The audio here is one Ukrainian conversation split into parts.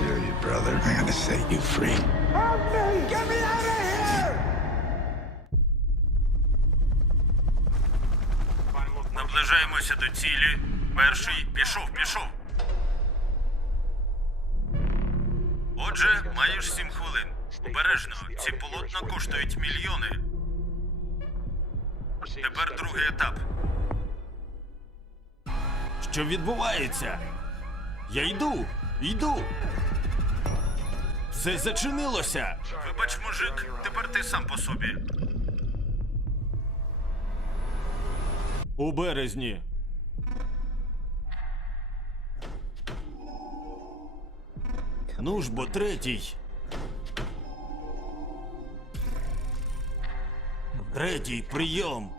hear you, brother. I'm gonna set you free. Наближаємося до цілі. Перший пішов, пішов. Отже, маєш сім хвилин. Обережно, ці полотна коштують мільйони. Тепер другий етап. Що відбувається? Я йду, йду. Все зачинилося. Вибач, мужик, тепер ти сам по собі. У березні. Ну ж бо третій. Третій прийом.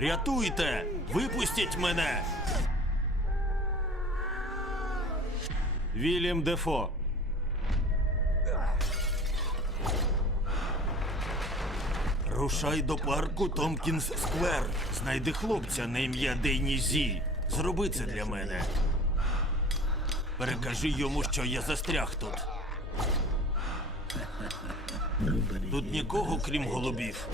Рятуйте! Випустіть мене! Вільям Дефо. Рушай до парку Томкінс Сквер. Знайди хлопця на ім'я Дейні Зі. Зроби це для мене. Перекажи йому, що я застряг тут. Тут нікого, крім голубів.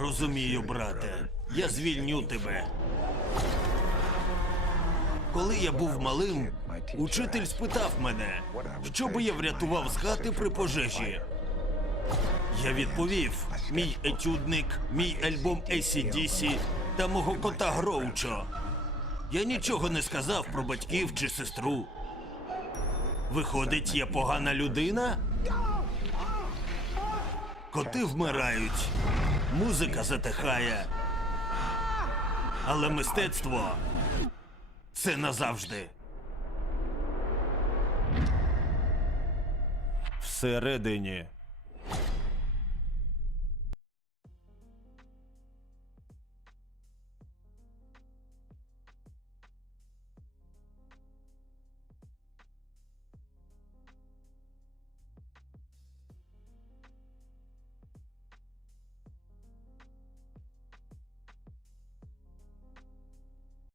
Розумію, брате. Я звільню тебе. Коли я був малим, учитель спитав мене, що би я врятував з хати при пожежі. Я відповів: мій етюдник, мій альбом ACDC та мого кота Гроучо. Я нічого не сказав про батьків чи сестру. Виходить, я погана людина? Коти вмирають, музика затихає. Але мистецтво це назавжди. Всередині.